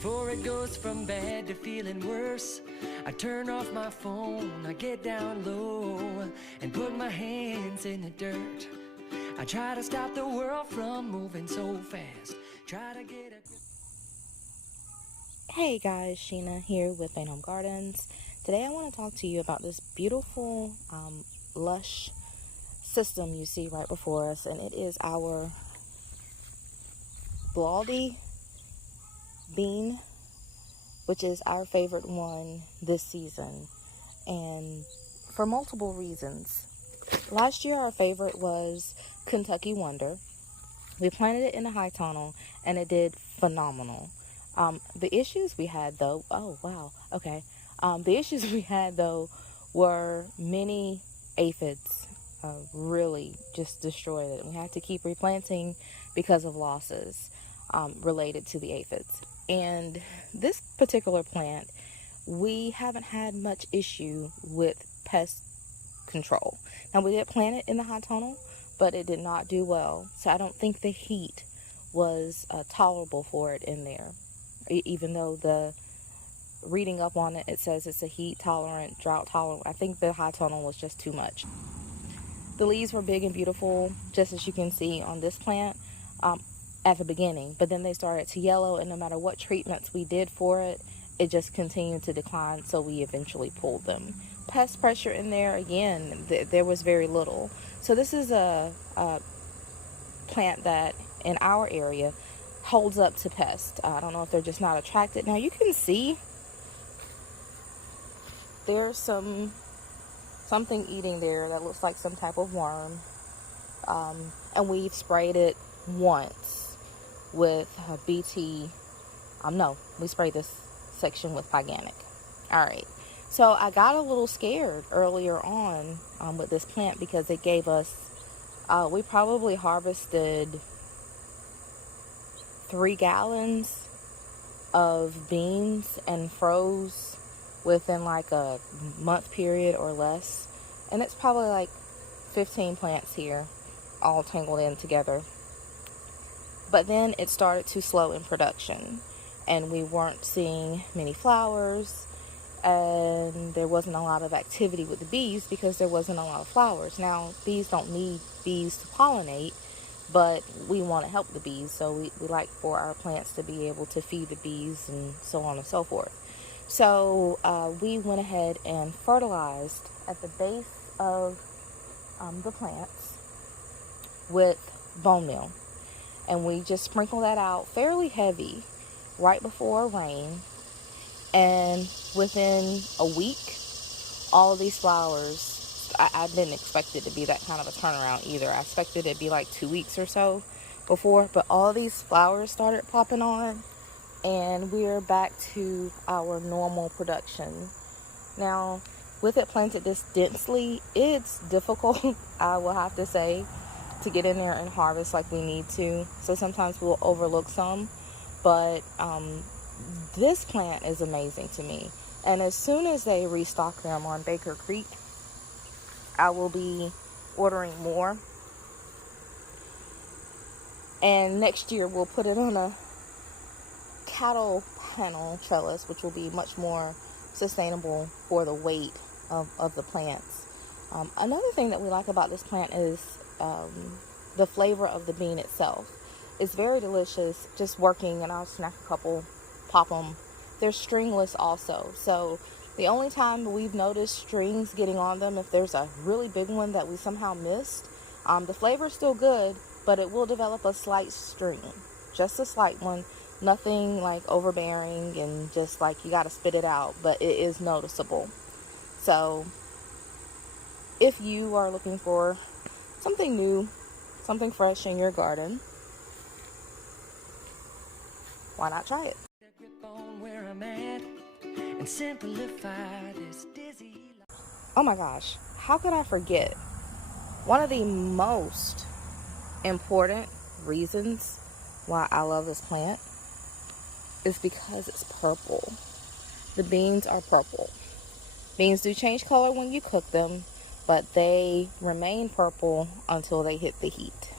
Before it goes from bad to feeling worse, I turn off my phone, I get down low and put my hands in the dirt. I try to stop the world from moving so fast. Try to get a... Hey guys, Sheena here with Bain Home Gardens. Today I want to talk to you about this beautiful lush system you see right before us, and it is our Baldy bean, which is our favorite one this season, and for multiple reasons. Last year our favorite was Kentucky Wonder. We planted it in a high tunnel and it did phenomenal. The issues we had though, the issues we had though were many aphids really just destroyed it. We had to keep replanting because of losses related to the aphids. And this particular plant, we haven't had much issue with pest control. Now, we did plant it in the high tunnel, but it did not do well. So I don't think the heat was tolerable for it in there. Even though the reading up on it, it says it's a heat tolerant, drought tolerant. I think the high tunnel was just too much. The leaves were big and beautiful, just as you can see on this plant at the beginning, but then they started to yellow, and no matter what treatments we did for it, it just continued to decline, so we eventually pulled them. Pest pressure in there, again, there was very little. So this is a plant that in our area holds up to pests. I don't know if they're just not attracted. Now you can see there's something eating there that looks like some type of worm, and we've sprayed it once with BT. We sprayed this section with Pyganic. Alright, so I got a little scared earlier on with this plant because it gave us, we probably harvested 3 gallons of beans and froze within like a month period or less. And it's probably like 15 plants here all tangled in together. But then it started to slow in production, and we weren't seeing many flowers, and there wasn't a lot of activity with the bees because there wasn't a lot of flowers. Now, bees don't need bees to pollinate, but we want to help the bees, so we like for our plants to be able to feed the bees and so on and so forth. So we went ahead and fertilized at the base of the plants with bone meal. And we just sprinkle that out fairly heavy right before rain. And within a week, all of these flowers, I didn't expect it to be that kind of a turnaround either. I expected it to be like 2 weeks or so before. But all these flowers started popping on. And we're back to our normal production. Now, with it planted this densely, it's difficult, I will have to say, to get in there and harvest like we need to. So sometimes we'll overlook some, but this plant is amazing to me. And as soon as they restock them on Baker Creek, I will be ordering more. And next year we'll put it on a cattle panel trellis, which will be much more sustainable for the weight of the plants. Another thing that we like about this plant is the flavor of the bean itself. It's very delicious, just working, and I'll snack a couple, pop them. They're stringless also, so the only time we've noticed strings getting on them, if there's a really big one that we somehow missed, the flavor is still good, but it will develop a slight string, just a slight one, nothing like overbearing and just like you got to spit it out, but it is noticeable. So if you are looking for something new, something fresh in your garden, why not try it? Oh my gosh, how could I forget? One of the most important reasons why I love this plant is because it's purple. The beans are purple. Beans do change color when you cook them, but they remain purple until they hit the heat.